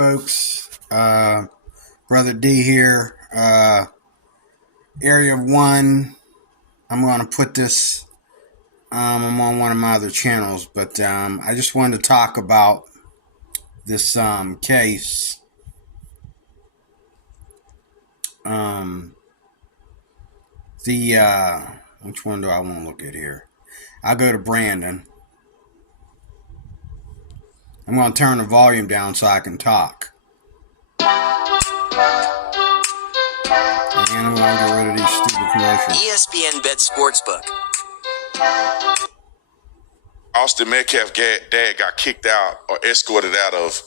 folks. Brother D here. Area of 1. I'm going to put this. I'm on one of my other channels, but I just wanted to talk about this case. Which one do I want to look at here? I'll go to Brandon. I'm going to turn the volume down so I can talk. And I'm going to get rid of these stupid commercials. ESPN Bet Sportsbook. Austin Mecalf dad got kicked out or escorted out of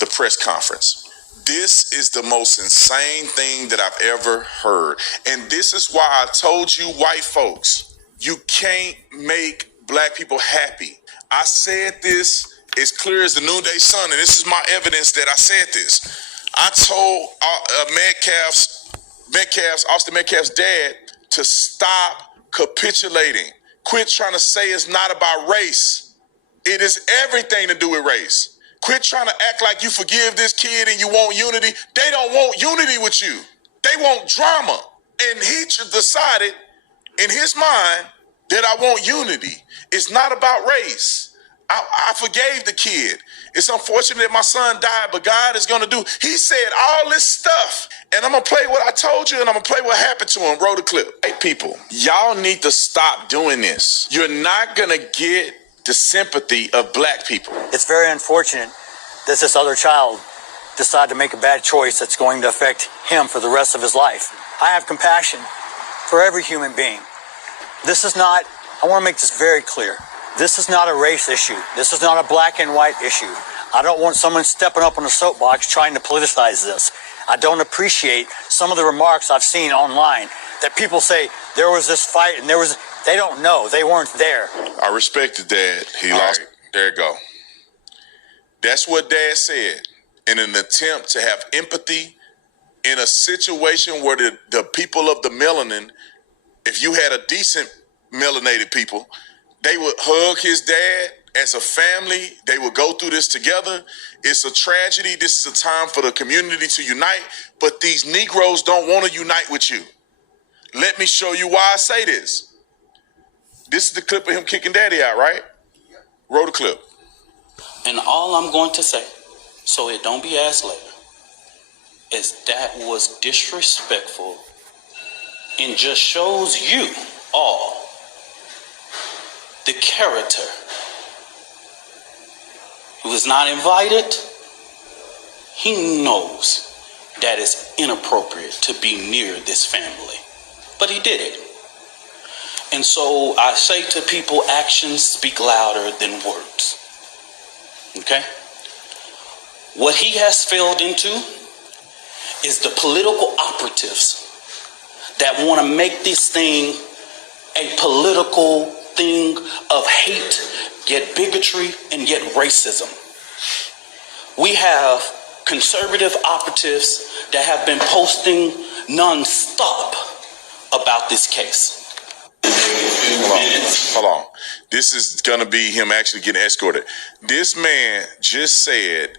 the press conference. This is the most insane thing that I've ever heard. And this is why I told you white folks, you can't make black people happy. I said this as clear as the noonday sun, and this is my evidence that I said this. I told Austin Metcalf's dad to stop capitulating. Quit trying to say it's not about race. It is everything to do with race. Quit trying to act like you forgive this kid and you want unity. They don't want unity with you. They want drama. And he decided in his mind that I want unity. It's not about race. I forgave the kid. It's unfortunate that my son died, but God is going to do. He said all this stuff, and I'm going to play what I told you, and I'm going to play what happened to him. Roll the clip. Hey, people, y'all need to stop doing this. You're not going to get the sympathy of black people. It's very unfortunate that this other child decided to make a bad choice that's going to affect him for the rest of his life. I have compassion for every human being. This is not, I want to make this very clear. This is not a race issue. This is not a black and white issue. I don't want someone stepping up on a soapbox trying to politicize this. I don't appreciate some of the remarks I've seen online that people say there was this fight and they don't know. They weren't there. I respected Dad. He lost. Right. There you go. That's what Dad said. In an attempt to have empathy in a situation where the people of the melanin, if you had a decent melanated people, they would hug his dad as a family. They would go through this together. It's a tragedy. This is a time for the community to unite, but these Negroes don't want to unite with you. Let me show you why I say this. This is the clip of him kicking Daddy out, right? Roll the clip. And all I'm going to say, so it don't be asked later, is that was disrespectful and just shows you all the character. Who is not invited, he knows that it's inappropriate to be near this family. But he did it. And so I say to people, actions speak louder than words. Okay? What he has failed into is the political operatives that want to make this thing a political thing of hate, yet bigotry, and yet racism. We have conservative operatives that have been posting non-stop about this case. Hold on. This is going to be him actually getting escorted. This man just said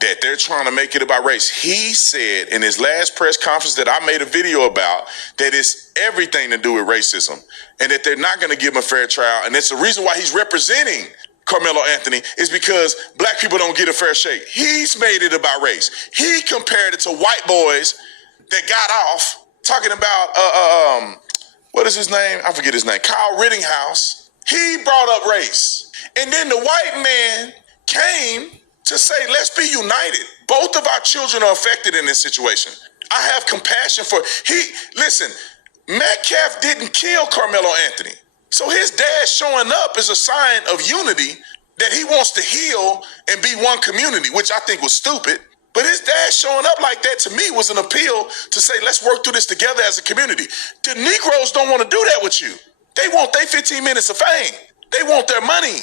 that they're trying to make it about race. He said in his last press conference that I made a video about that it's everything to do with racism and that they're not going to give him a fair trial. And that's the reason why he's representing Carmelo Anthony is because black people don't get a fair shake. He's made it about race. He compared it to white boys that got off talking about, what is his name? I forget his name. Kyle Rittenhouse. He brought up race. And then the white man came to say, let's be united. Both of our children are affected in this situation. I have compassion for, listen, Mecalf didn't kill Carmelo Anthony. So his dad showing up is a sign of unity that he wants to heal and be one community, which I think was stupid. But his dad showing up like that to me was an appeal to say, let's work through this together as a community. The Negroes don't want to do that with you. They want their 15 minutes of fame. They want their money.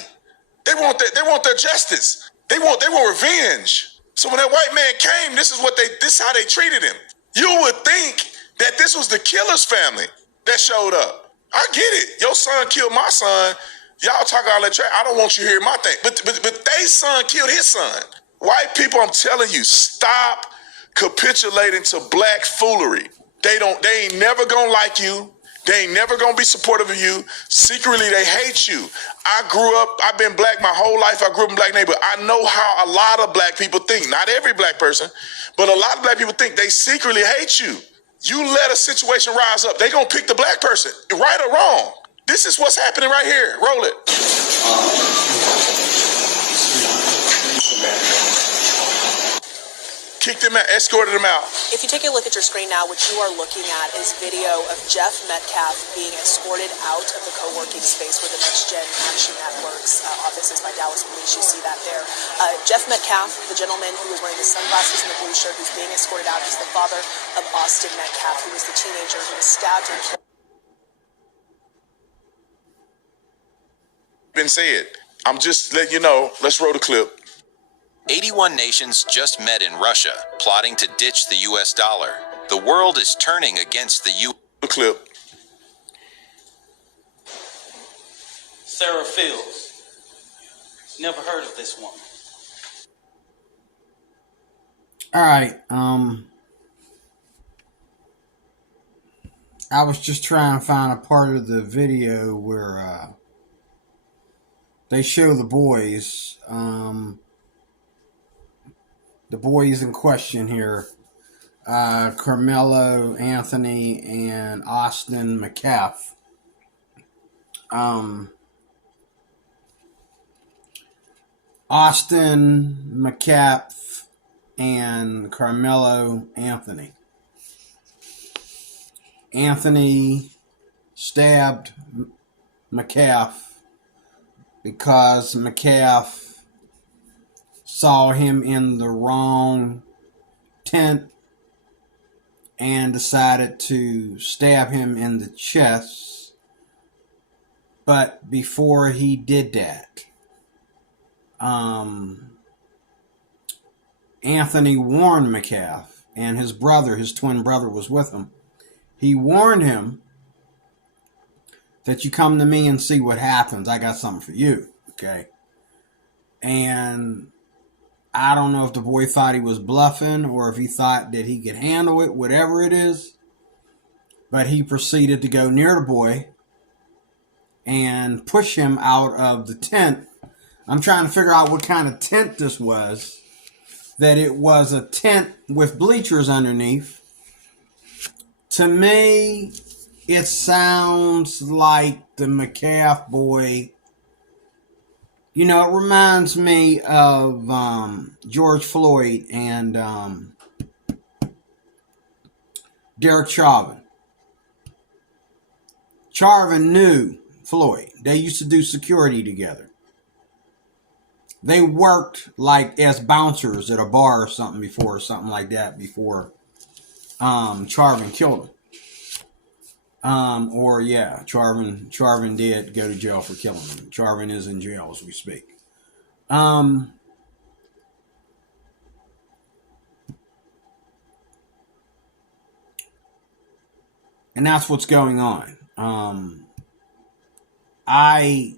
They want their justice. They want revenge. So when that white man came, this is how they treated him. You would think that this was the killer's family that showed up. I get it. Your son killed my son. Y'all talk all that trash. I don't want you to hear my thing. But they son killed his son. White people, I'm telling you, stop capitulating to black foolery. They ain't never gonna like you. They ain't never gonna be supportive of you. Secretly, they hate you. I've been black my whole life. I grew up in a black neighborhood. I know how a lot of black people think. Not every black person, but a lot of black people think. They secretly hate you. You let a situation rise up, they gonna pick the black person, right or wrong. This is what's happening right here. Roll it. Kicked him out, escorted him out. If you take a look at your screen now, what you are looking at is video of Jeff Metcalf being escorted out of the co-working space where the Next Gen Action Network's office is by Dallas Police. You see that there. Jeff Metcalf, the gentleman who was wearing the sunglasses and the blue shirt, who's being escorted out, is the father of Austin Metcalf, who was the teenager who was stabbed and killed. Been said. I'm just letting you know. Let's roll the clip. 81 nations just met in Russia, plotting to ditch the U.S. dollar. The world is turning against the U.S. The clip. Sarah Fields. Never heard of this woman. All right. I was just trying to find a part of the video where they show the boys. The boys in question here, Carmelo Anthony and Austin Mecalf. Austin Mecalf and Carmelo Anthony. Anthony stabbed Mecalf because Mecalf saw him in the wrong tent and decided to stab him in the chest. But before he did that, Anthony warned Mecalf, and his brother, his twin brother, was with him. He warned him that you come to me and see what happens. I got something for you, okay? And I don't know if the boy thought he was bluffing or if he thought that he could handle it, whatever it is. But he proceeded to go near the boy and push him out of the tent. I'm trying to figure out what kind of tent this was. That it was a tent with bleachers underneath. To me, it sounds like the Mecalf boy. You know, it reminds me of George Floyd and Derek Chauvin. Chauvin knew Floyd. They used to do security together. They worked like as bouncers at a bar or something before, or something like that before Chauvin killed him. Chauvin did go to jail for killing him. Chauvin is in jail as we speak. And that's what's going on. I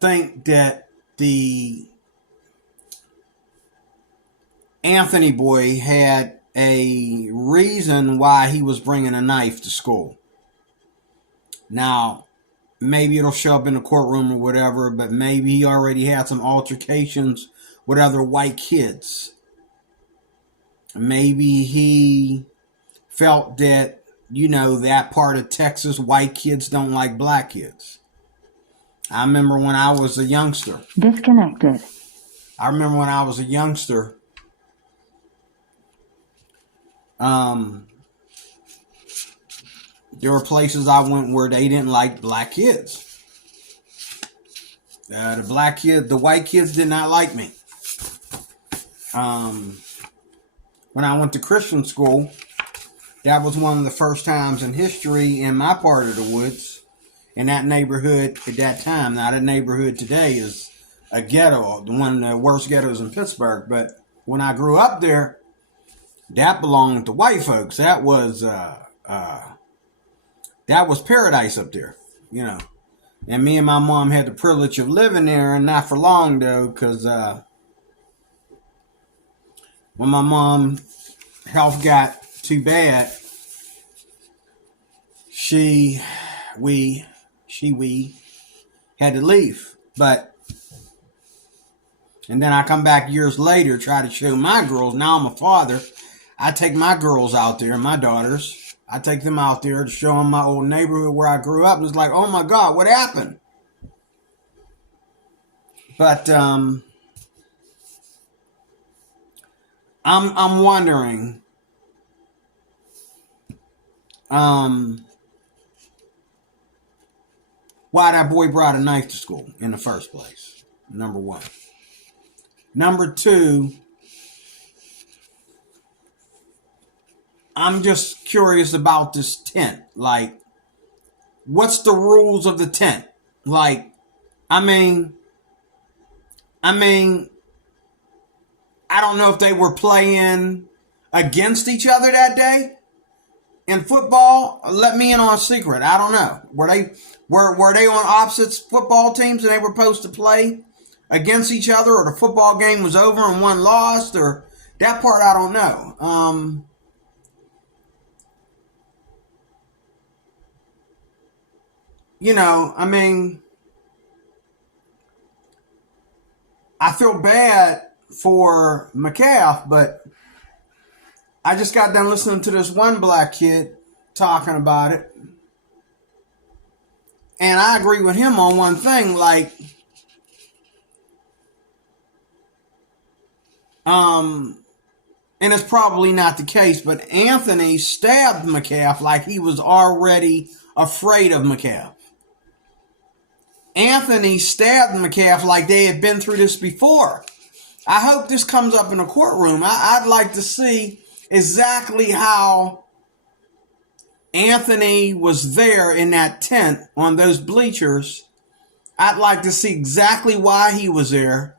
think that the Anthony boy had a reason why he was bringing a knife to school. Now, maybe it'll show up in the courtroom or whatever, but maybe he already had some altercations with other white kids. Maybe he felt that, you know, that part of Texas, white kids don't like black kids. I remember when I was a youngster. Disconnected. I remember when I was a youngster, there were places I went where they didn't like black kids. The white kids did not like me. When I went to Christian school, that was one of the first times in history in my part of the woods, in that neighborhood at that time. Now, that neighborhood today is a ghetto, one of the worst ghettos in Pittsburgh. But when I grew up there, that belonged to white folks. That was paradise up there, you know. And me and my mom had the privilege of living there, and not for long though, because when my mom health got too bad, we had to leave. And then I come back years later, try to show my girls. Now I'm a father. I take my girls out there, my daughters. I take them out there to show them my old neighborhood where I grew up. And it's like, oh my God, what happened? But I'm wondering, why that boy brought a knife to school in the first place. Number one. Number two, I'm just curious about this tent. Like, what's the rules of the tent? Like, I mean, I don't know if they were playing against each other that day in football. Let me in on a secret. I don't know. Were they on opposite football teams and they were supposed to play against each other, or the football game was over and one lost, or that part I don't know. I feel bad for Mecalf, but I just got done listening to this one black kid talking about it. And I agree with him on one thing, like, and it's probably not the case, but Anthony stabbed Mecalf like he was already afraid of Mecalf. Anthony stabbed Mecalf like they had been through this before. I hope this comes up in a courtroom. I'd like to see exactly how Anthony was there in that tent on those bleachers. I'd like to see exactly why he was there,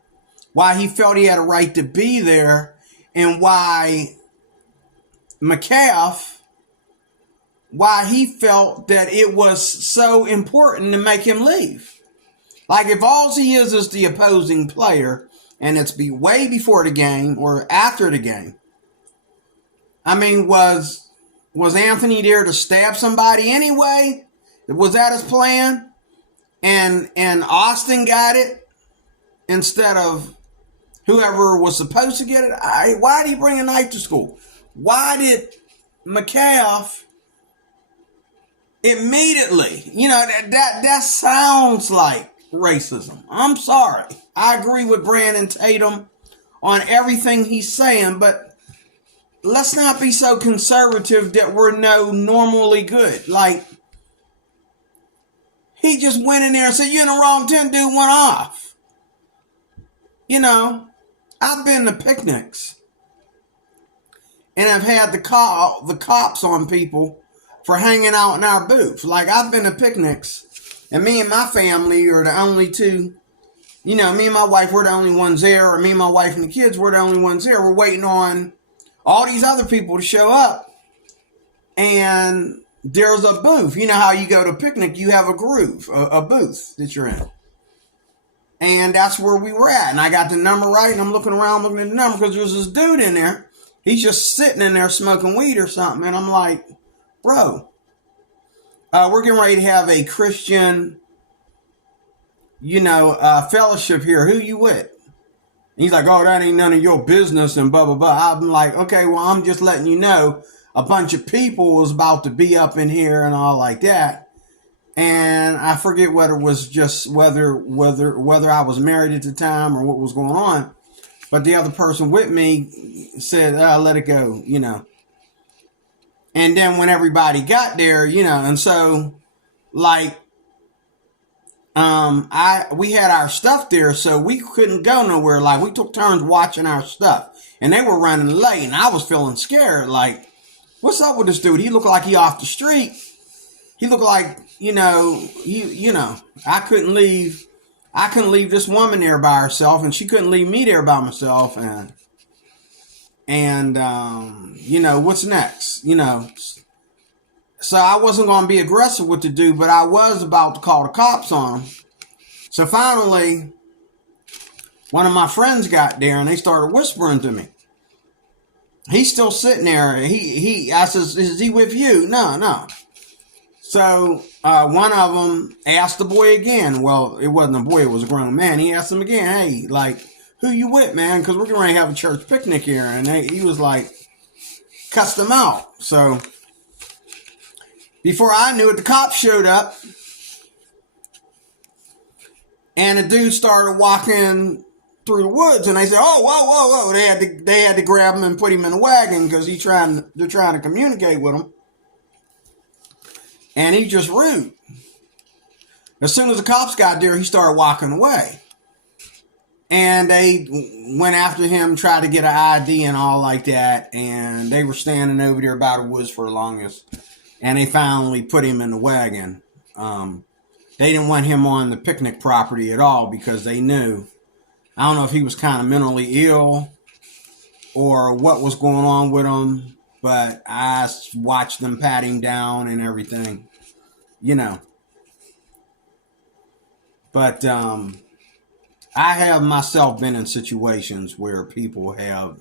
why he felt he had a right to be there, and why Mecalf, why he felt that it was so important to make him leave. Like, if all he is the opposing player, and it's way before the game or after the game, I mean, was Anthony there to stab somebody anyway? Was that his plan? And Austin got it instead of whoever was supposed to get it? Why did he bring a knife to school? Why did Mecalf immediately, that sounds like racism. I'm sorry. I agree with Brandon Tatum on everything he's saying, but let's not be so conservative that we're normally good. Like, he just went in there and said, "You're in the wrong tent," dude went off. I've been to picnics and I've had the cops on people for hanging out in our booth. Like, I've been to picnics, and me and my family are the only two. Me and my wife, we're the only ones there, or me and my wife and the kids, we're the only ones there. We're waiting on all these other people to show up. And there's a booth. You know how you go to a picnic, you have a booth that you're in. And that's where we were at. And I got the number right, and I'm looking around looking at the number because there's this dude in there. He's just sitting in there smoking weed or something. And I'm like, bro, we're getting ready to have a Christian, fellowship here. Who you with? And he's like, oh, that ain't none of your business and blah, blah, blah. I'm like, okay, well, I'm just letting you know a bunch of people was about to be up in here and all like that. And I forget whether it was just whether I was married at the time or what was going on. But the other person with me said, let it go, And then when everybody got there, and so, like, we had our stuff there, so we couldn't go nowhere. Like, we took turns watching our stuff, and they were running late, and I was feeling scared. Like, what's up with this dude? He looked like he off the street. He looked like, I couldn't leave this woman there by herself, and she couldn't leave me there by myself. And what's next? So I wasn't going to be aggressive with the dude, but I was about to call the cops on him. So finally, one of my friends got there and they started whispering to me. He's still sitting there. I says, is he with you? No. So one of them asked the boy again. Well, it wasn't a boy, it was a grown man. He asked him again, hey, like, who you with, man? Because we're going to have a church picnic here. And he was like, cussed him out. So before I knew it, the cops showed up. And the dude started walking through the woods, and they said, "Oh, whoa!" They had to grab him and put him in a wagon because they're trying to communicate with him, and he's just rude. As soon as the cops got there, he started walking away, and they went after him, tried to get an ID and all like that, and they were standing over there by the woods for the longest, and they finally put him in the wagon. They didn't want him on the picnic property at all because they knew. I don't know if he was kind of mentally ill or what was going on with him, but I watched them pat him down and everything, you know. But I have myself been in situations where people have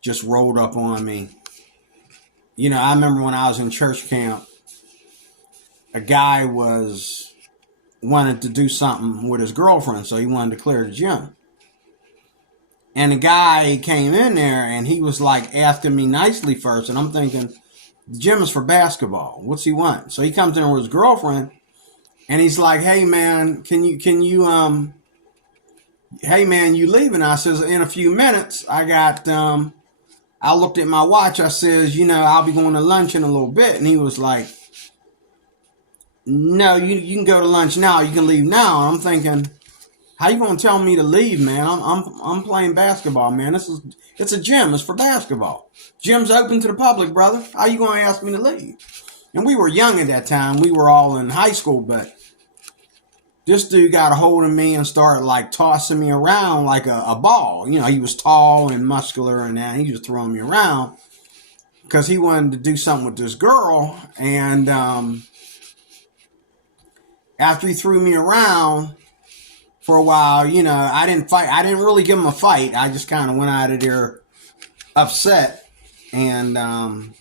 just rolled up on me. You know, I remember when I was in church camp, a guy wanted to do something with his girlfriend, so he wanted to clear the gym. And the guy came in there and he was like asking me nicely first. And I'm thinking, the gym is for basketball. What's he want? So he comes in with his girlfriend and he's like, hey man, hey man, you leaving? I says, in a few minutes. I looked at my watch. I says, I'll be going to lunch in a little bit. And he was like, no, you can go to lunch now. You can leave now. And I'm thinking, how you gonna tell me to leave, man? I'm playing basketball, man. It's a gym. It's for basketball. Gym's open to the public, brother. How you gonna ask me to leave? And we were young at that time. We were all in high school, but this dude got a hold of me and started like tossing me around like a ball. He was tall and muscular and that. He was throwing me around because he wanted to do something with this girl. And after he threw me around for a while, I didn't fight. I didn't really give him a fight. I just kind of went out of there upset. And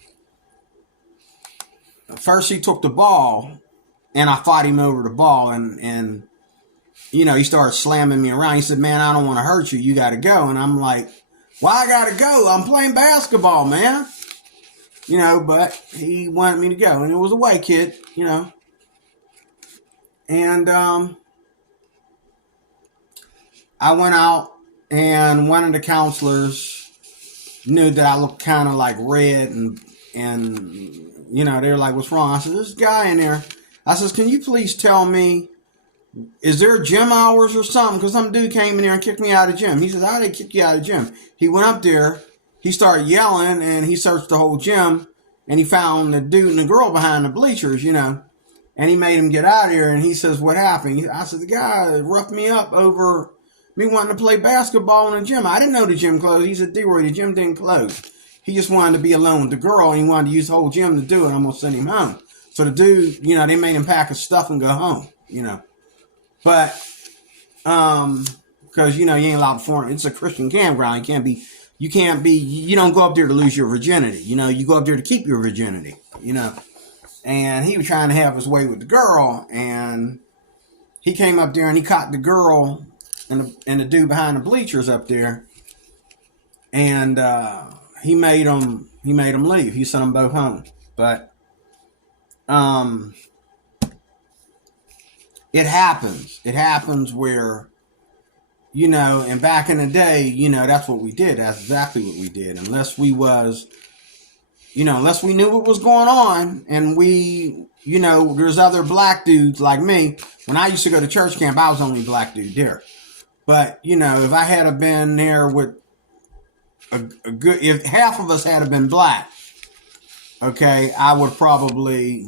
first he took the ball, and I fought him over the ball. And he started slamming me around. He said, man, I don't want to hurt you. You got to go. And I'm like, why I got to go? I'm playing basketball, man. But he wanted me to go. And it was a white kid, And I went out, and one of the counselors knew that I looked kind of like red, and they were like, what's wrong? I said, there's a guy in there. I says, can you please tell me, is there gym hours or something? Because some dude came in there and kicked me out of the gym. He said, how did they kick you out of the gym? He went up there, he started yelling, and he searched the whole gym, and he found the dude and the girl behind the bleachers, and he made him get out of here. And he says, what happened? I said, the guy roughed me up over me wanting to play basketball in the gym. I didn't know the gym closed. He said, D-Roy, the gym didn't close. He just wanted to be alone with the girl, and he wanted to use the whole gym to do it. I'm going to send him home. So the dude, they made him pack his stuff and go home, But, because, you ain't allowed to form. It's a Christian campground. You don't go up there to lose your virginity. You go up there to keep your virginity, And he was trying to have his way with the girl, and he came up there and he caught the girl and the dude behind the bleachers up there, and he made them leave. He sent them both home. But it happens. It happens where, and back in the day, that's what we did. That's exactly what we did. Unless we knew what was going on, and there's other black dudes like me. When I used to go to church camp, I was the only black dude there. But, if I had been there with if half of us had been black, okay, I would probably,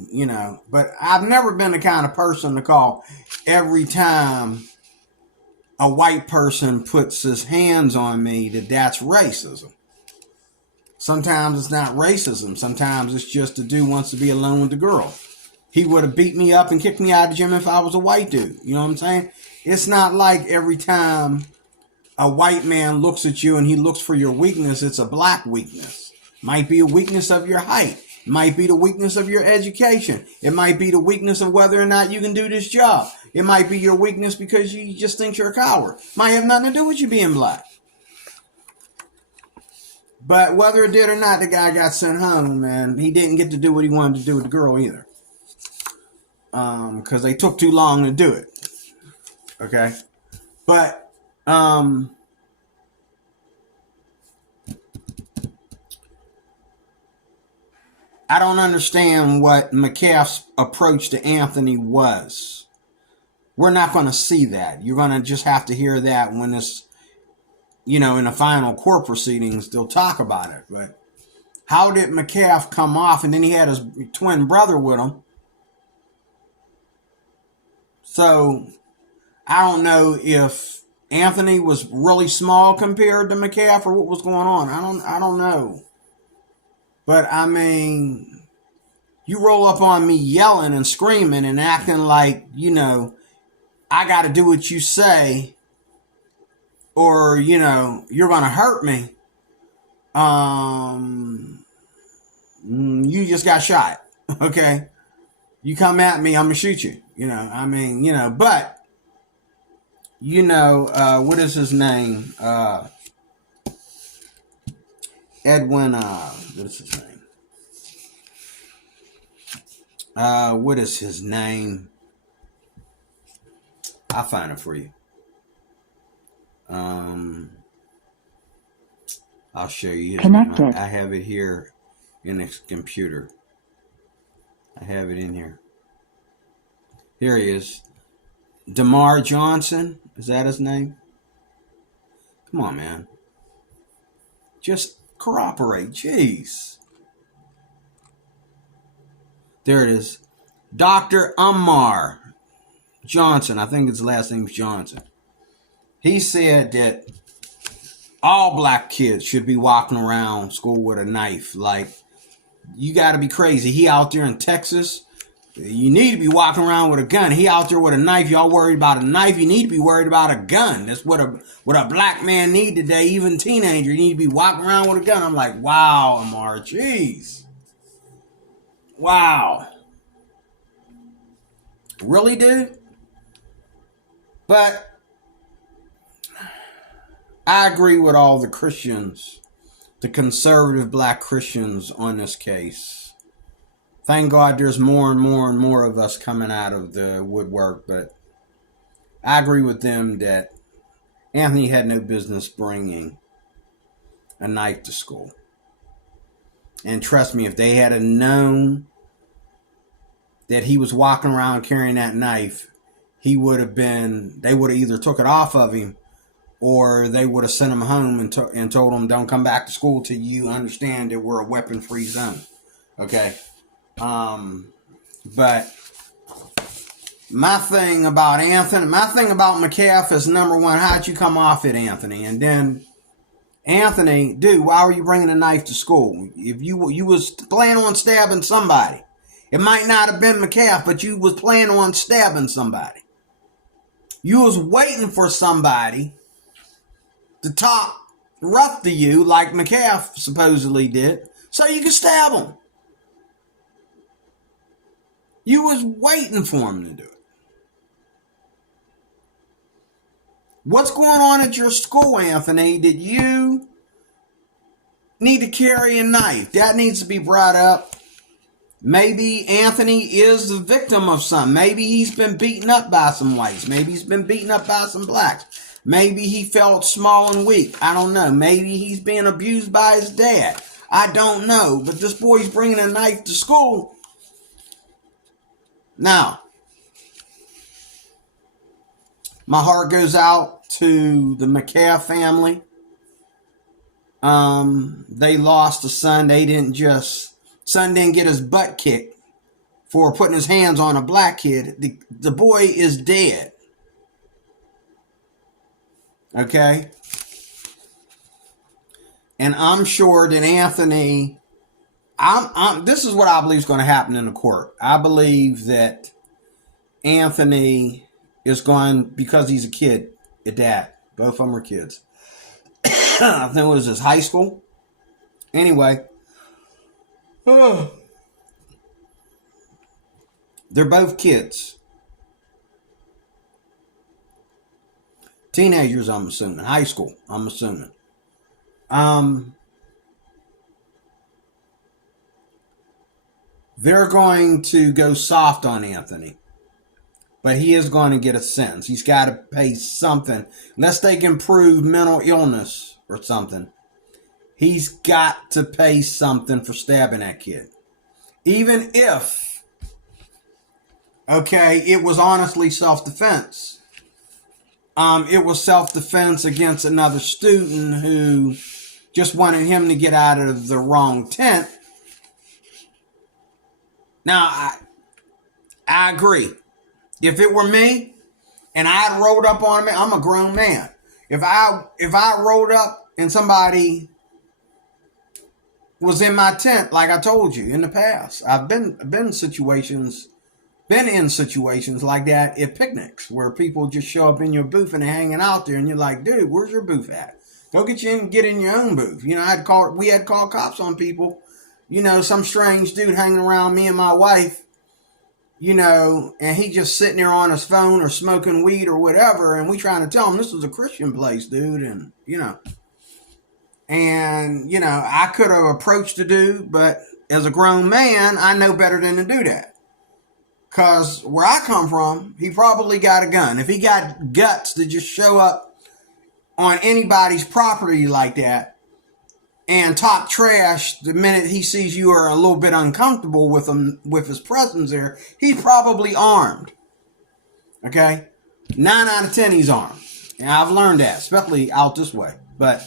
but I've never been the kind of person to call every time a white person puts his hands on me that's racism. Sometimes it's not racism. Sometimes it's just the dude wants to be alone with the girl. He would have beat me up and kicked me out of the gym if I was a white dude. You know what I'm saying? It's not like every time a white man looks at you and he looks for your weakness, it's a black weakness. Might be a weakness of your height. Might be the weakness of your education. It might be the weakness of whether or not you can do this job. It might be your weakness because you just think you're a coward. Might have nothing to do with you being black. But whether it did or not, the guy got sent home, and he didn't get to do what he wanted to do with the girl either. Because they took too long to do it. Okay? But, I don't understand what Mecalf's approach to Anthony was. We're not going to see that. You're going to just have to hear that when this, in the final court proceedings, they'll talk about it. But how did Mecalf come off? And then he had his twin brother with him. So I don't know if Anthony was really small compared to Mecalf or what was going on. I don't know. But I mean, you roll up on me yelling and screaming and acting like, I got to do what you say, or, you're going to hurt me. You just got shot. Okay. You come at me, I'm going to shoot you. But, what is his name? Edwin, what is his name? What is his name? I'll find it for you. I'll show you. Connected. I have it here in this computer. I have it in here. Here he is. DeMar Johnson. Is that his name? Come on, man. Just corroborate. Jeez. There it is. Dr. Ammar Johnson. I think his last name's Johnson. He said that all black kids should be walking around school with a knife. Like, you got to be crazy. He out there in Texas. You need to be walking around with a gun. He out there with a knife. Y'all worried about a knife. You need to be worried about a gun. That's what a black man need today. Even teenager, you need to be walking around with a gun. I'm like, wow, Ammar. Jeez. Wow. Really, dude? But I agree with all the Christians, the conservative black Christians on this case. Thank God there's more and more and more of us coming out of the woodwork, but I agree with them that Anthony had no business bringing a knife to school. And trust me, if they had known that he was walking around carrying that knife, they would have either took it off of him, or they would have sent him home and told him, don't come back to school till you understand that we're a weapon-free zone. Okay? But my thing about Mecalf is, number one, how'd you come off it, Anthony? And then, Anthony, dude, why were you bringing a knife to school? If you was planning on stabbing somebody, it might not have been Mecalf, but you was planning on stabbing somebody. You was waiting for somebody to talk rough to you, like Mecalf supposedly did, so you could stab him. You was waiting for him to do it. What's going on at your school, Anthony? Did you need to carry a knife? That needs to be brought up. Maybe Anthony is the victim of something. Maybe he's been beaten up by some whites. Maybe he's been beaten up by some blacks. Maybe he felt small and weak. I don't know. Maybe he's being abused by his dad. I don't know. But this boy's bringing a knife to school. Now, my heart goes out to the Mecalf family. They lost a son. Son didn't get his butt kicked for putting his hands on a black kid. The boy is dead. Okay? And I'm sure that Anthony, this is what I believe is going to happen in the court. I believe that Anthony is going, because he's a kid, a dad. Both of them are kids. I think it was his high school. Anyway. They're both kids. Teenagers, I'm assuming. High school, I'm assuming. They're going to go soft on Anthony. But he is going to get a sentence. He's got to pay something. Unless they can prove mental illness or something. He's got to pay something for stabbing that kid. Even if, okay, it was honestly self-defense. It was self-defense against another student who just wanted him to get out of the wrong tent. Now, I agree. If it were me and I had rolled up on him, I'm a grown man. If I rolled up and somebody was in my tent, like I told you in the past, I've been in situations like that at picnics where people just show up in your booth and they're hanging out there, and you're like, dude, where's your booth at? Go get in your own booth. You know, we had called cops on people. You know, some strange dude hanging around me and my wife. You know, and he just sitting there on his phone or smoking weed or whatever, and we trying to tell him this is a Christian place, dude, and you know, I could have approached the dude, but as a grown man, I know better than to do that. Cause where I come from, he probably got a gun. If he got guts to just show up on anybody's property like that and talk trash the minute he sees you are a little bit uncomfortable with him, with his presence there, he's probably armed. Okay? 9 out of 10 he's armed. And I've learned that, especially out this way. But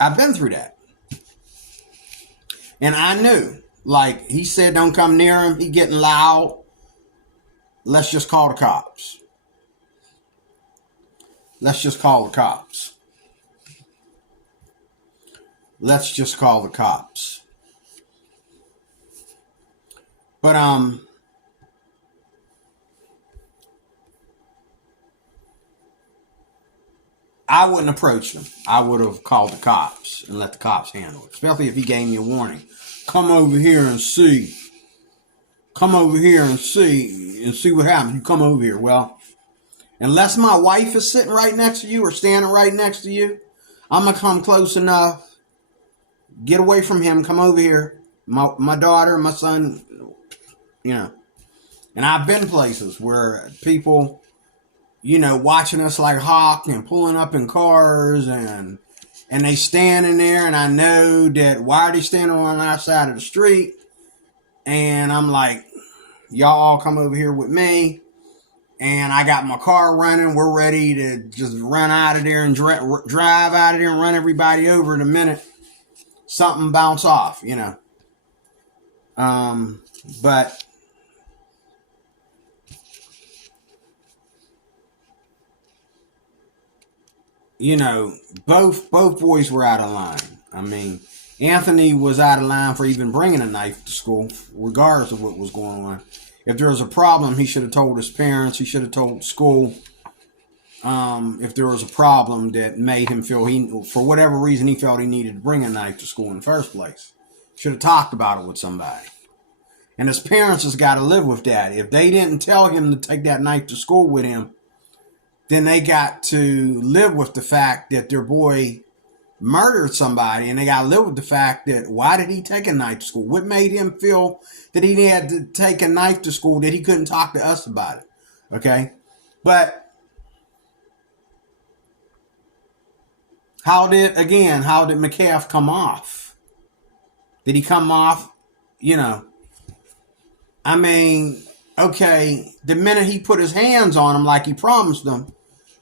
I've been through that. And I knew, like he said, don't come near him, he getting loud. Let's just call the cops. Let's just call the cops. Let's just call the cops. But I wouldn't approach him. I would have called the cops and let the cops handle it. Especially if he gave me a warning. Come over here and see. Come over here and see what happens. You come over here. Well, unless my wife is sitting right next to you or standing right next to you, I'm going to come close enough. Get away from him. Come over here. My daughter, my son, you know. And I've been places where people, you know, watching us like hawk and pulling up in cars and they standing there, and I know that why are they standing on our side of the street? And I'm like, y'all all come over here with me. And I got my car running. We're ready to just run out of there and drive out of there and run everybody over the minute something bounce off, you know. But you know, both boys were out of line. I mean, Anthony was out of line for even bringing a knife to school, regardless of what was going on. If there was a problem, he should have told his parents. He should have told the school. If there was a problem that made him feel for whatever reason, he felt he needed to bring a knife to school in the first place. Should have talked about it with somebody. And his parents has got to live with that. If they didn't tell him to take that knife to school with him, then they got to live with the fact that their boy murdered somebody, and they got to live with the fact that why did he take a knife to school? What made him feel that he had to take a knife to school that he couldn't talk to us about it? Okay? But how did Mecalf come off? Did he come off, you know? I mean, okay, the minute he put his hands on him like he promised them,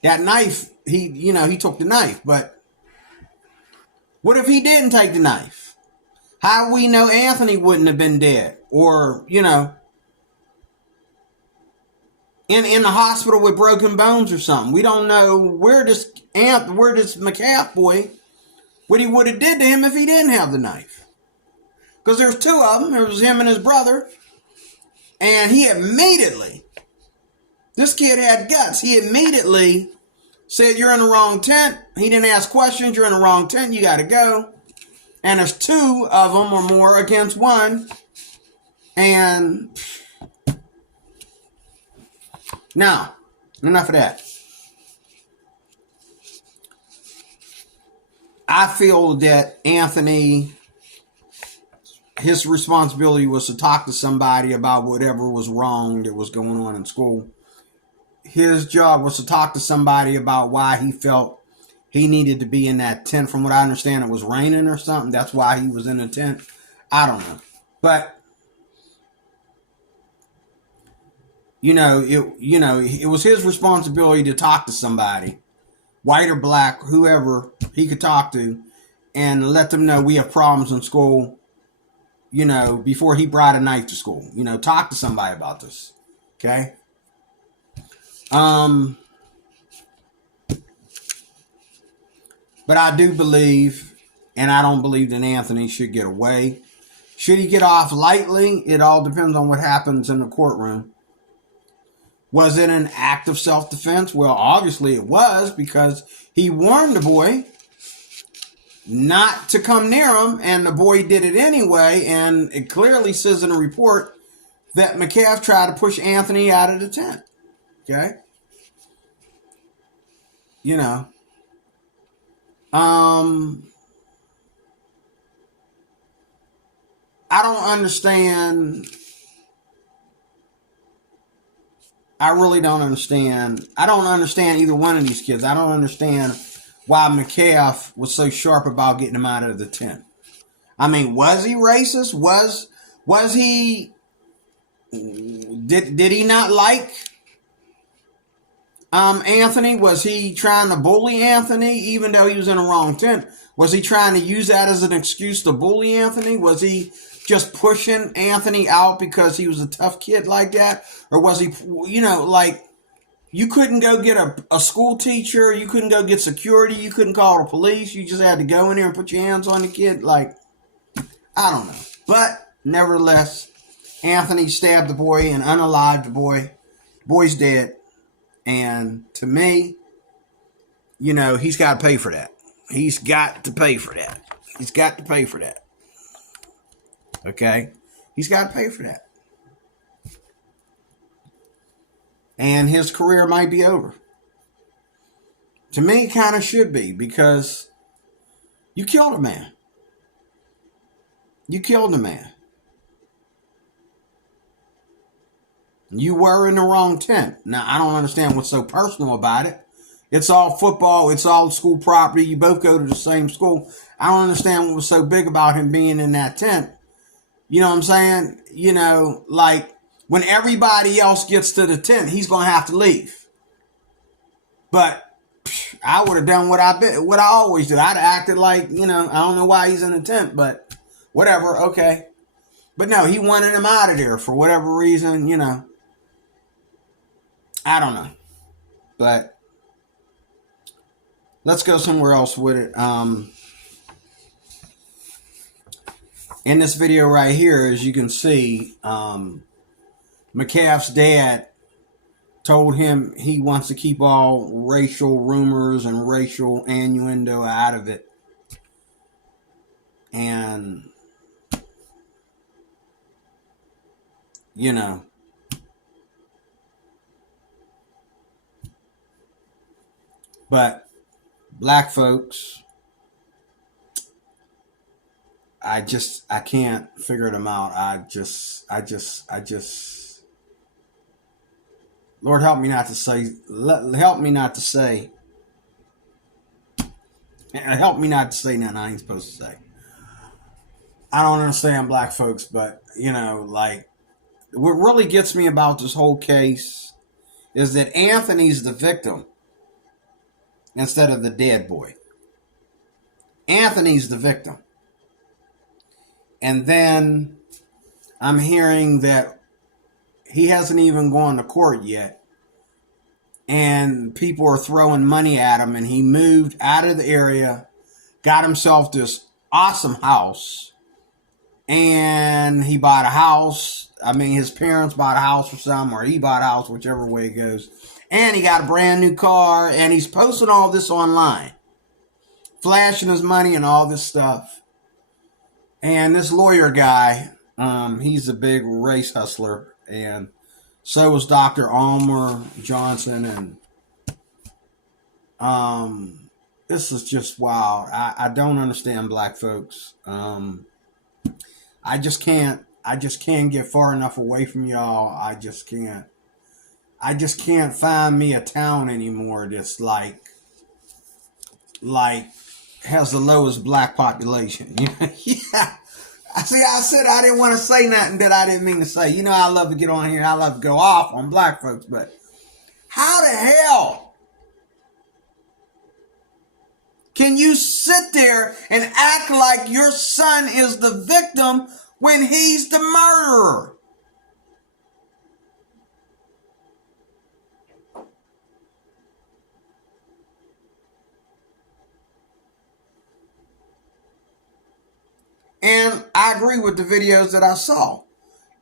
that knife, he took the knife. But what if he didn't take the knife? How do we know Anthony wouldn't have been dead? Or, you know, in the hospital with broken bones or something. We don't know where this Mecalf boy, what he would have did to him if he didn't have the knife. Because there's two of them. There was him and his brother. And he immediately, this kid had guts. He immediately said, you're in the wrong tent. He didn't ask questions. You're in the wrong tent. You got to go. And there's two of them or more against one. And now, enough of that. I feel that Anthony, his responsibility was to talk to somebody about whatever was wrong that was going on in school. His job was to talk to somebody about why he felt he needed to be in that tent. From what I understand, it was raining or something. That's why he was in the tent. I don't know. But, it was his responsibility to talk to somebody, white or black, whoever he could talk to, and let them know we have problems in school, before he brought a knife to school. Talk to somebody about this. Okay? But I do believe, and I don't believe that Anthony should get away. Should he get off lightly? It all depends on what happens in the courtroom. Was it an act of self-defense? Well, obviously it was, because he warned the boy not to come near him, and the boy did it anyway, and it clearly says in the report that Mecalf tried to push Anthony out of the tent. Okay? I don't understand. I really don't understand. I don't understand either one of these kids. I don't understand why Mecalf was so sharp about getting him out of the tent. I mean, was he racist? Was he? Did he not like Anthony? Was he trying to bully Anthony even though he was in the wrong tent? Was he trying to use that as an excuse to bully Anthony? Was he just pushing Anthony out because he was a tough kid like that? Or was he, you couldn't go get a school teacher, you couldn't go get security, you couldn't call the police, you just had to go in there and put your hands on the kid? I don't know. But nevertheless, Anthony stabbed the boy and unalived the boy. The boy's dead. And to me, he's got to pay for that. He's got to pay for that. He's got to pay for that. Okay? He's got to pay for that. And his career might be over. To me, it kind of should be, because you killed a man. You killed a man. You were in the wrong tent. Now, I don't understand what's so personal about it. It's all football. It's all school property. You both go to the same school. I don't understand what was so big about him being in that tent. You know what I'm saying? When everybody else gets to the tent, he's going to have to leave. But I would have done what I always do. I'd have acted like, I don't know why he's in the tent, but whatever. Okay. But no, he wanted him out of there for whatever reason, I don't know. But let's go somewhere else with it. In this video right here, as you can see, Mecalf's dad told him he wants to keep all racial rumors and racial innuendo out of it. And, but black folks, I can't figure them out. Lord, help me not to say nothing I ain't supposed to say. I don't understand black folks, but, what really gets me about this whole case is that Anthony's the victim instead of the dead boy. Anthony's the victim. And then I'm hearing that he hasn't even gone to court yet. and people are throwing money at him, and he moved out of the area, got himself this awesome house, and he bought a house. I mean, his parents bought a house for some, or he bought a house, whichever way it goes. And he got a brand new car, and he's posting all this online, flashing his money and all this stuff. And this lawyer guy, he's a big race hustler, and so was Dr. Almer Johnson, and this is just wild. I don't understand black folks. I just can't get far enough away from y'all. I just can't find me a town anymore that's like has the lowest black population. Yeah. See, I said I didn't want to say nothing that I didn't mean to say. You know, I love to get on here. I love to go off on black folks, but how the hell can you sit there and act like your son is the victim when he's the murderer? And I agree with the videos that I saw.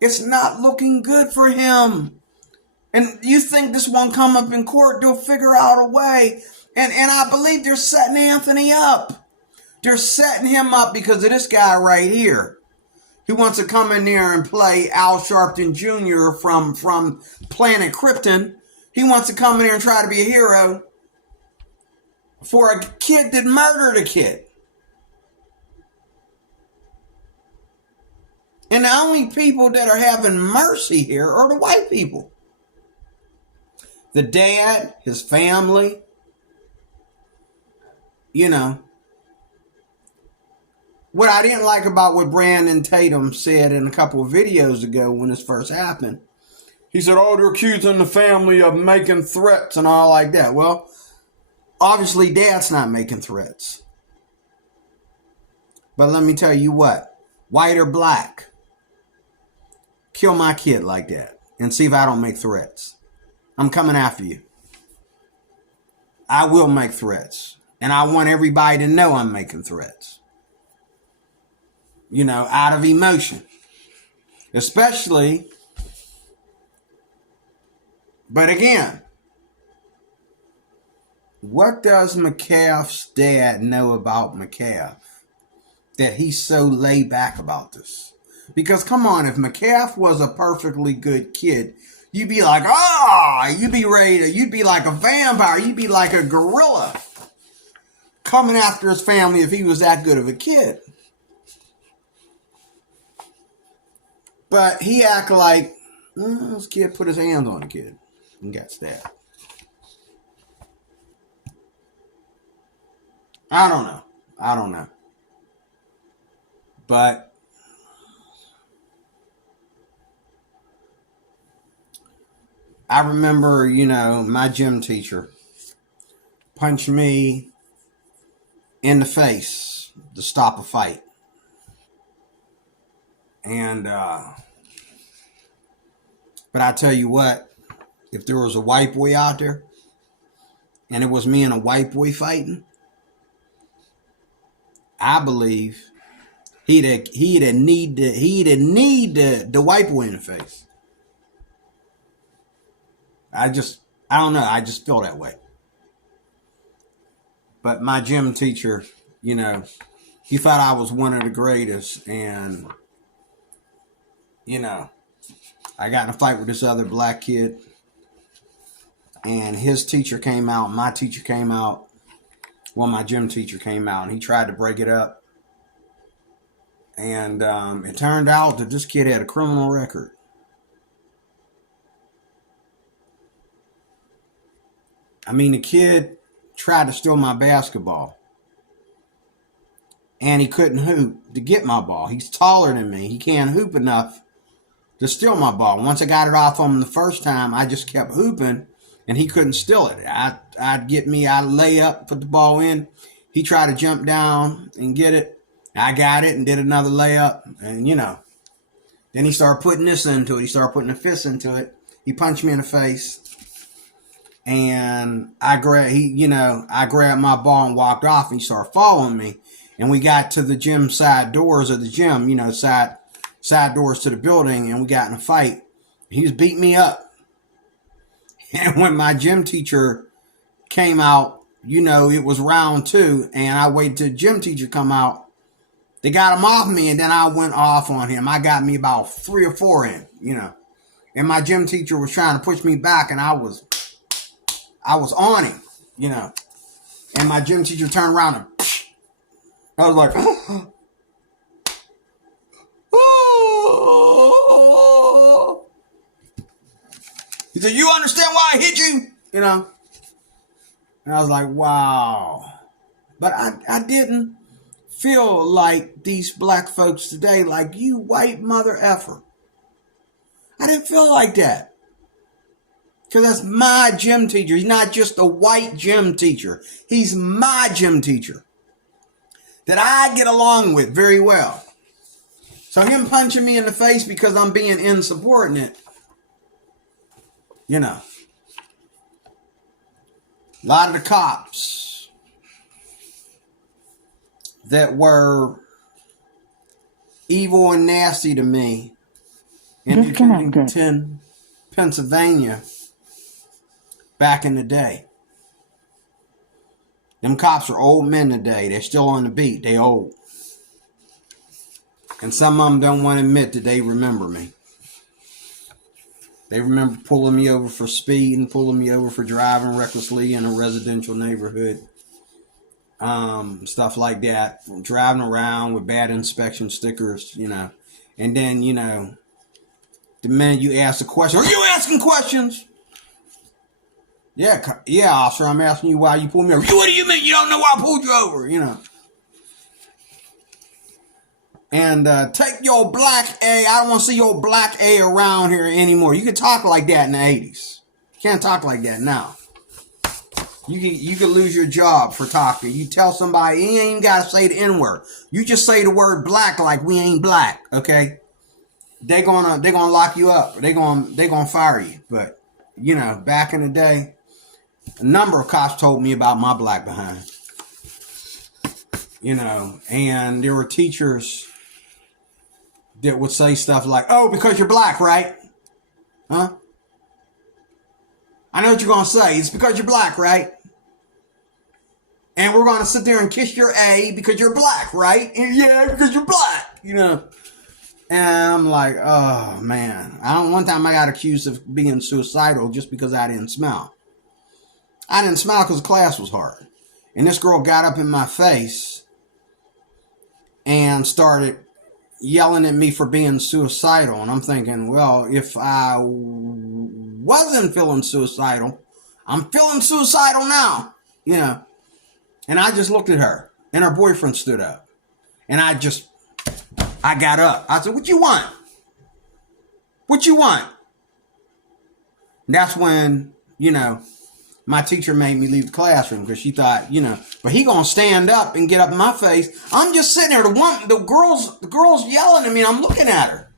It's not looking good for him. And you think this won't come up in court? They'll figure out a way. And I believe they're setting Anthony up. They're setting him up because of this guy right here. He wants to come in there and play Al Sharpton Jr. from Planet Krypton. He wants to come in there and try to be a hero for a kid that murdered a kid. And the only people that are having mercy here are the white people. The dad, his family, you know. What I didn't like about what Brandon Tatum said in a couple of videos ago when this first happened, he said, oh, they're accusing the family of making threats and all like that. Well, obviously dad's not making threats. But let me tell you what, white or black, kill my kid like that and see if I don't make threats. I'm coming after you. I will make threats. And I want everybody to know I'm making threats. You know, out of emotion. Especially, but again, what does Mecalf's dad know about Mecalf that he's so laid back about this? Because come on, if Mecalf was a perfectly good kid, you'd be like, you'd be ready to, you'd be like a vampire, you'd be like a gorilla coming after his family if he was that good of a kid. But he act like, this kid put his hands on a kid and got stabbed. I don't know. But I remember, you know, my gym teacher punched me in the face to stop a fight. And, but I tell you what, if there was a white boy out there and it was me and a white boy fighting, I believe he'd need the white boy in the face. I don't know. I just feel that way. But my gym teacher, you know, he thought I was one of the greatest. And, you know, I got in a fight with this other black kid. And his teacher came out. My teacher came out. Well, my gym teacher came out. And he tried to break it up. And it turned out that this kid had a criminal record. I mean, the kid tried to steal my basketball. And he couldn't hoop to get my ball. He's taller than me. He can't hoop enough to steal my ball. Once I got it off him the first time, I just kept hooping, and he couldn't steal it. I'd lay up, put the ball in. He tried to jump down and get it. I got it and did another layup. And, you know, then he started putting this into it. He started putting a fist into it. He punched me in the face. And I grabbed my ball and walked off, and he started following me. And we got to the gym side doors of the gym, side doors to the building, and we got in a fight. He was beating me up. And when my gym teacher came out, it was round 2, and I waited till the gym teacher come out. They got him off me, and then I went off on him. I got me about 3 or 4 in, And my gym teacher was trying to push me back, and I was on him, And my gym teacher turned around and I was like, oh. He said, "You understand why I hit you?" And I was like, wow. But I didn't feel like these black folks today, like, you white mother effer. I didn't feel like that. Because that's my gym teacher. He's not just a white gym teacher. He's my gym teacher that I get along with very well. So him punching me in the face because I'm being insubordinate, a lot of the cops that were evil and nasty to me in Kensington, Pennsylvania, back in the day. Them cops are old men today. They're still on the beat. They old. And some of them don't want to admit that they remember me. They remember pulling me over for speed and pulling me over for driving recklessly in a residential neighborhood. Stuff like that. Driving around with bad inspection stickers, And then, the minute you ask a question, are you asking questions? Yeah, officer, I'm asking you why you pulled me over. What do you mean you don't know why I pulled you over? And take your black A. I don't want to see your black A around here anymore. You could talk like that in the 80s. You can't talk like that now. You could lose your job for talking. You tell somebody, you ain't even got to say the N-word. You just say the word black like we ain't black, okay? They gonna lock you up. They gonna fire you. But, back in the day, a number of cops told me about my black behind. And there were teachers that would say stuff like, "Oh, because you're black, right? Huh? I know what you're going to say. It's because you're black, right? And we're going to sit there and kiss your A because you're black, right? And yeah, because you're black, And I'm like, oh, man. One time I got accused of being suicidal just because I didn't smile. I didn't smile because the class was hard. And this girl got up in my face and started yelling at me for being suicidal. And I'm thinking, well, if I wasn't feeling suicidal, I'm feeling suicidal now, And I just looked at her, and her boyfriend stood up. And I got up. I said, "What you want? What you want?" And that's when, my teacher made me leave the classroom because she thought, but he gonna stand up and get up in my face. I'm just sitting there. The girl's yelling at me, and I'm looking at her.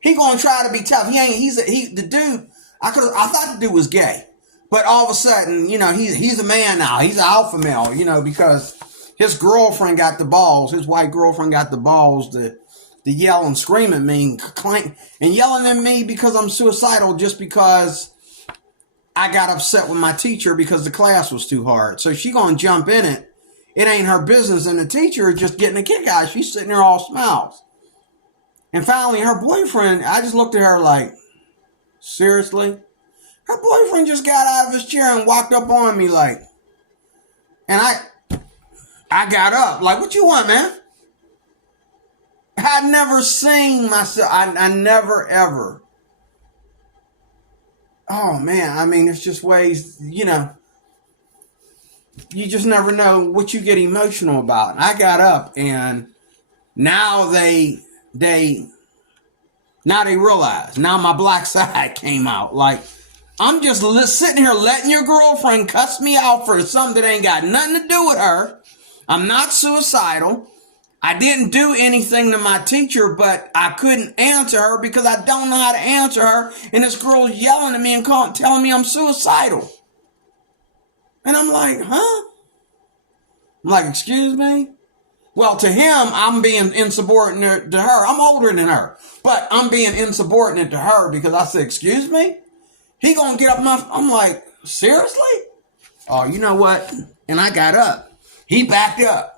He gonna try to be tough. The dude. I thought the dude was gay, but all of a sudden, he's a man now. He's an alpha male, because his girlfriend got the balls. His white girlfriend got the balls to yell and scream at me and yelling at me because I'm suicidal just because I got upset with my teacher because the class was too hard. So she gonna jump in it. It ain't her business, and the teacher is just getting a kick out. She's sitting there all smiles. And finally, her boyfriend, I just looked at her like, seriously? Her boyfriend just got out of his chair and walked up on me like, and I got up like, "What you want, man?" I'd never seen myself. I never ever. Oh man, I mean, there's just ways, you just never know what you get emotional about. And I got up, and now they realize. Now my black side came out. Like, I'm just sitting here letting your girlfriend cuss me out for something that ain't got nothing to do with her. I'm not suicidal. I didn't do anything to my teacher, but I couldn't answer her because I don't know how to answer her. And this girl's yelling at me and telling me I'm suicidal. And I'm like, huh? I'm like, excuse me? Well, to him, I'm being insubordinate to her. I'm older than her. But I'm being insubordinate to her because I said, excuse me? He gonna get up my... I'm like, seriously? Oh, you know what? And I got up. He backed up.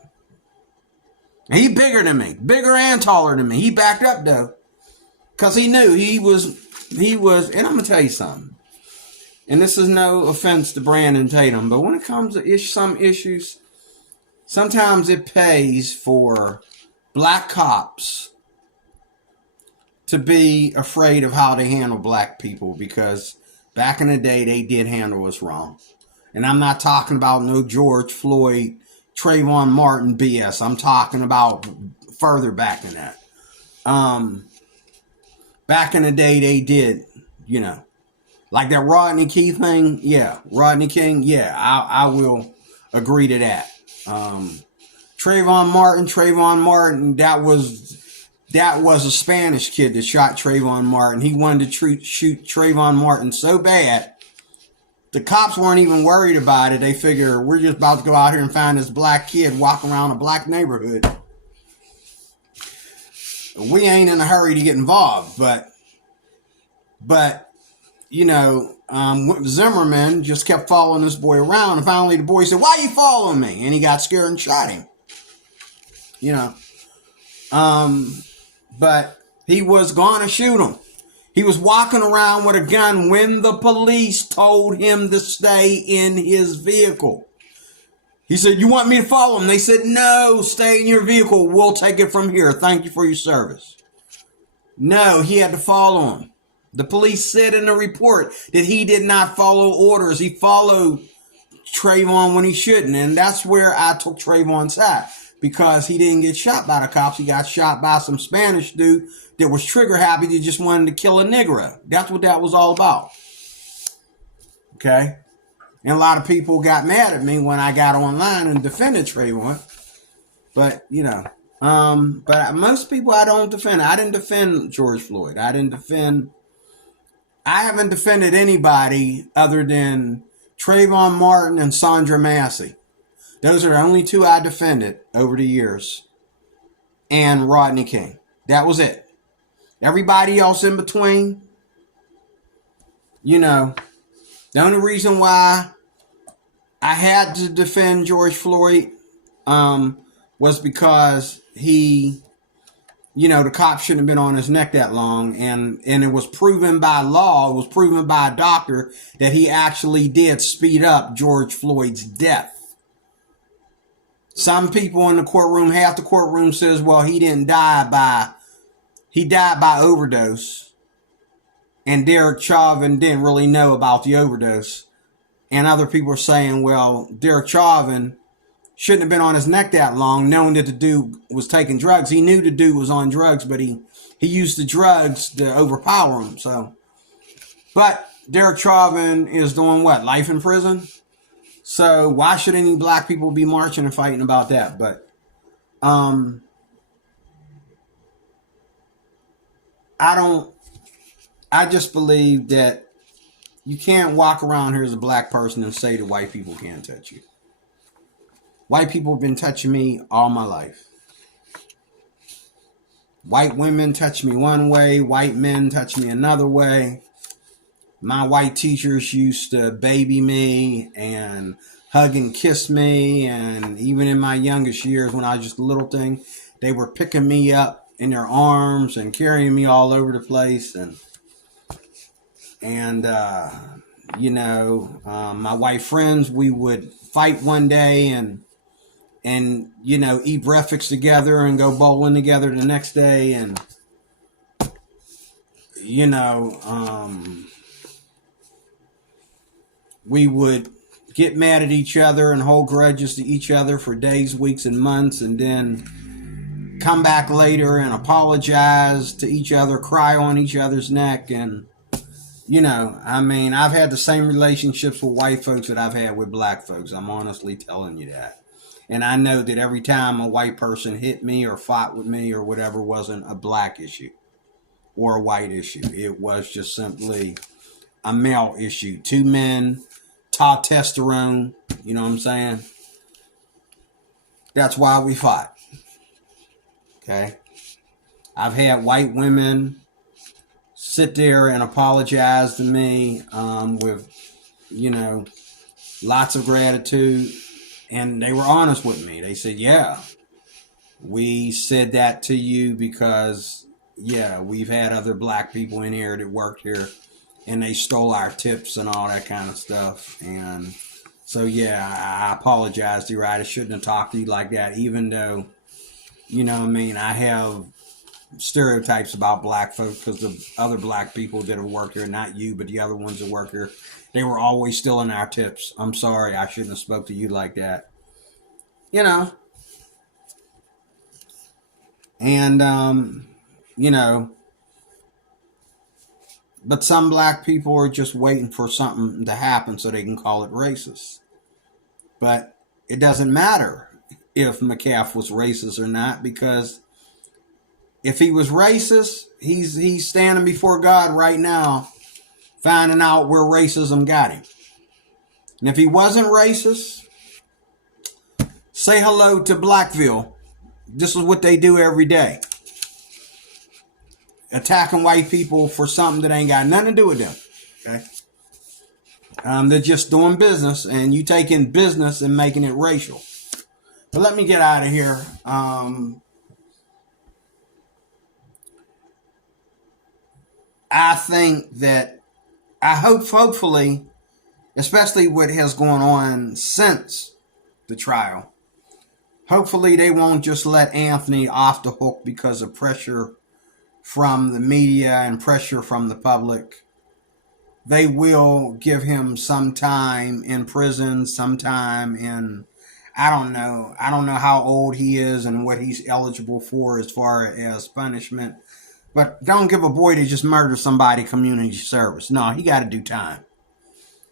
He bigger than me. Bigger and taller than me. He backed up, though. Because he knew he was... And I'm going to tell you something. And this is no offense to Brandon Tatum, but when it comes to some issues, sometimes it pays for black cops to be afraid of how they handle black people, because back in the day, they did handle us wrong. And I'm not talking about no George Floyd, Trayvon Martin BS. I'm talking about further back than that. Back in the day, they did, like that Rodney King thing. Yeah, Rodney King. Yeah, I will agree to that. Trayvon Martin, that was a Spanish kid that shot Trayvon Martin. He wanted to shoot Trayvon Martin so bad, the cops weren't even worried about it. They figure, we're just about to go out here and find this black kid walking around a black neighborhood. We ain't in a hurry to get involved, but Zimmerman just kept following this boy around, and finally the boy said, "Why are you following me?" And he got scared and shot him. But he was going to shoot him. He was walking around with a gun when the police told him to stay in his vehicle. He said, "You want me to follow him?" They said, "No, stay in your vehicle. We'll take it from here. Thank you for your service." No, he had to follow him. The police said in the report that he did not follow orders. He followed Trayvon when he shouldn't. And that's where I took Trayvon's side, because he didn't get shot by the cops. He got shot by some Spanish dude that was trigger happy, that just wanted to kill a Negro. That's what that was all about. Okay? And a lot of people got mad at me when I got online and defended Trayvon. But, but most people I don't defend. I didn't defend George Floyd. I haven't defended anybody other than Trayvon Martin and Sandra Massey. Those are the only two I defended over the years. And Rodney King. That was it. Everybody else in between, the only reason why I had to defend George Floyd was because he, the cop shouldn't have been on his neck that long. And it was proven by law, it was proven by a doctor that he actually did speed up George Floyd's death. Some people in the courtroom, half the courtroom says, well, he died by overdose. And Derek Chauvin didn't really know about the overdose. And other people are saying, well, Derek Chauvin shouldn't have been on his neck that long, knowing that the dude was taking drugs. He knew the dude was on drugs, but he used the drugs to overpower him. So, but Derek Chauvin is doing what? Life in prison? So why should any black people be marching and fighting about that? But I just believe that you can't walk around here as a black person and say that white people can't touch you. White people have been touching me all my life. White women touch me one way, white men touch me another way. My white teachers used to baby me and hug and kiss me. And even in my youngest years, when I was just a little thing, they were picking me up in their arms and carrying me all over the place. And my white friends, we would fight one day and eat breakfast together and go bowling together the next day. And, we would get mad at each other and hold grudges to each other for days, weeks, and months, and then come back later and apologize to each other, cry on each other's neck. And, I've had the same relationships with white folks that I've had with black folks. I'm honestly telling you that. And I know that every time a white person hit me or fought with me or whatever wasn't a black issue or a white issue. It was just simply a male issue. Two men, testosterone, You know what I'm saying? That's why we fought. Okay? I've had white women sit there and apologize to me with, lots of gratitude. And they were honest with me. They said, yeah, we said that to you because, yeah, we've had other black people in here that worked here and they stole our tips and all that kind of stuff. And so, yeah, I apologize to you, right? I shouldn't have talked to you like that, even though, I have stereotypes about black folks because the other black people that have worked here, not you, but the other ones that work here, they were always stealing our tips. I'm sorry, I shouldn't have spoke to you like that. And, but some black people are just waiting for something to happen so they can call it racist. But it doesn't matter if Mecalf was racist or not, because if he was racist, he's standing before God right now finding out where racism got him. And if he wasn't racist, say hello to Blackville. This is what they do every day. Attacking white people for something that ain't got nothing to do with them. Okay? They're just doing business, and you taking business and making it racial. But let me get out of here. I think that hopefully, especially what has gone on since the trial, hopefully they won't just let Anthony off the hook because of pressure from the media and pressure from the public. They will give him some time in prison, some time in, I don't know how old he is and what he's eligible for as far as punishment. But don't give a boy to just murder somebody community service. No, he got to do time.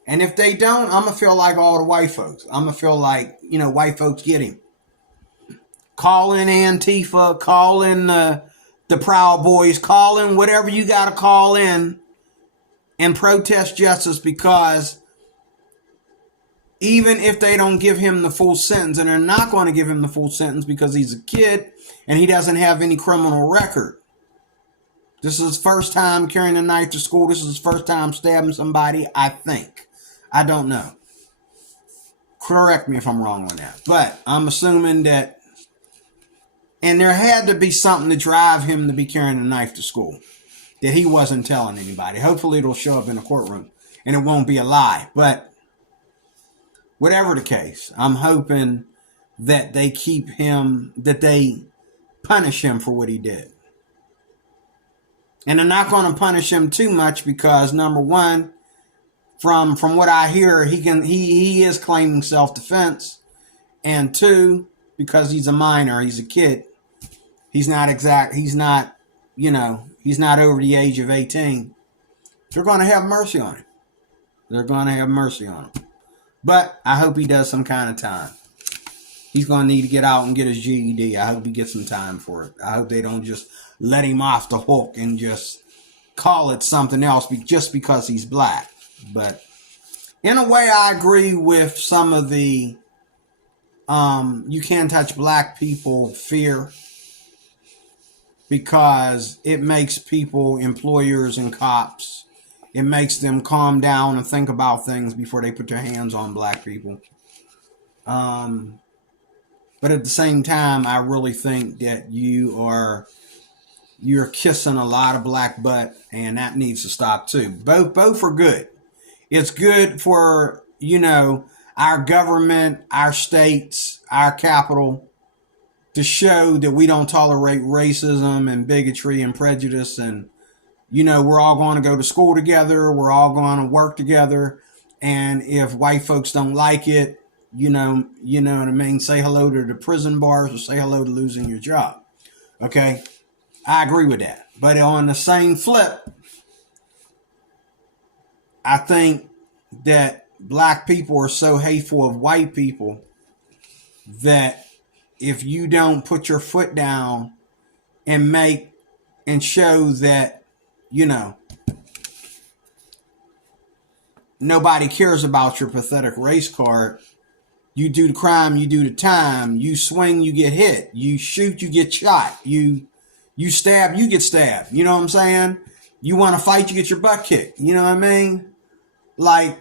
And if they don't, I'm going to feel like all the white folks. I'm going to feel like, white folks get him. Call in Antifa, call in the Proud Boys, call in whatever you got to call in and protest justice, because even if they don't give him the full sentence, and they're not going to give him the full sentence because he's a kid and he doesn't have any criminal record. This is his first time carrying a knife to school. This is his first time stabbing somebody, I think. I don't know. Correct me if I'm wrong on that. But I'm assuming that, and there had to be something to drive him to be carrying a knife to school that he wasn't telling anybody. Hopefully it'll show up in the courtroom and it won't be a lie. But whatever the case, I'm hoping that they keep him, that they punish him for what he did. And they're not going to punish him too much because, number one, from what I hear, he is claiming self-defense. And two, because he's a minor, he's a kid. He's not over the age of 18. They're going to have mercy on him. They're going to have mercy on him. But I hope he does some kind of time. He's going to need to get out and get his GED. I hope he gets some time for it. I hope they don't just let him off the hook and just call it something else just because he's black. But in a way, I agree with some of the you can't touch black people fear, because it makes people, employers and cops, it makes them calm down and think about things before they put their hands on black people. But at the same time, I really think that you're kissing a lot of black butt, and that needs to stop too. Both are good. It's good for, our government, our states, our capital, to show that we don't tolerate racism and bigotry and prejudice. And, we're all going to go to school together. We're all going to work together. And if white folks don't like it, you know what I mean? Say hello to the prison bars or say hello to losing your job. Okay? I agree with that. But on the same flip, I think that black people are so hateful of white people that if you don't put your foot down and show that, nobody cares about your pathetic race card, You do the crime, you do the time. You swing, you get hit. You shoot, you get shot. You stab, you get stabbed. You know what I'm saying? You want to fight, you get your butt kicked. You know what I mean? Like,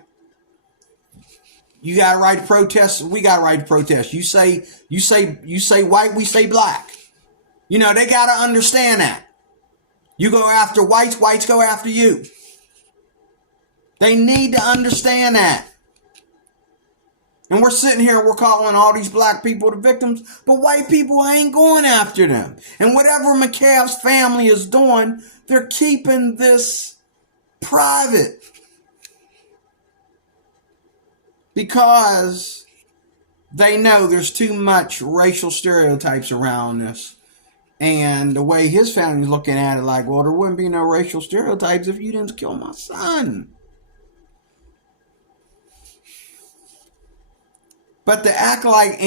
you got a right to protest. We got a right to protest. You say white, we say black. You know, they got to understand that. You go after whites, whites go after you. They need to understand that. And we're sitting here, we're calling all these black people the victims, but white people ain't going after them. And whatever Mecalf's family is doing, they're keeping this private. Because they know there's too much racial stereotypes around this. And the way his family's looking at it, like, well, there wouldn't be no racial stereotypes if you didn't kill my son. But to act like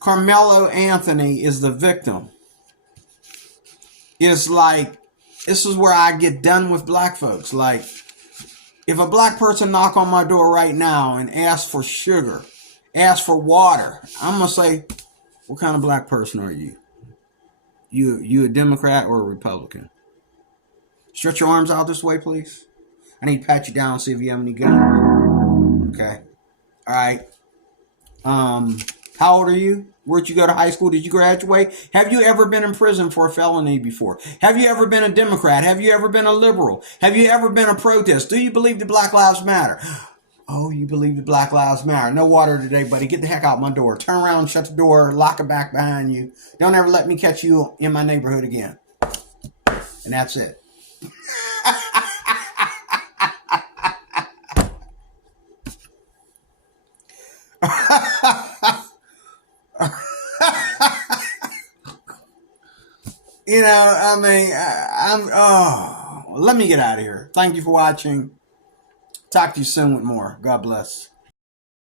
Carmelo Anthony is the victim, is like, this is where I get done with black folks. Like, if a black person knock on my door right now and ask for sugar, ask for water, I'm going to say, what kind of black person are you? You a Democrat or a Republican? Stretch your arms out this way, please. I need to pat you down and see if you have any guns. Okay. All right. How old are you? Where'd you go to high school? Did you graduate? Have you ever been in prison for a felony before? Have you ever been a Democrat? Have you ever been a liberal? Have you ever been a protest? Do you believe that Black Lives Matter? Oh, you believe that Black Lives Matter. No water today, buddy. Get the heck out my door. Turn around, shut the door, lock it back behind you. Don't ever let me catch you in my neighborhood again. And that's it. You know, I mean, let me get out of here. Thank you for watching. Talk to you soon with more. God bless.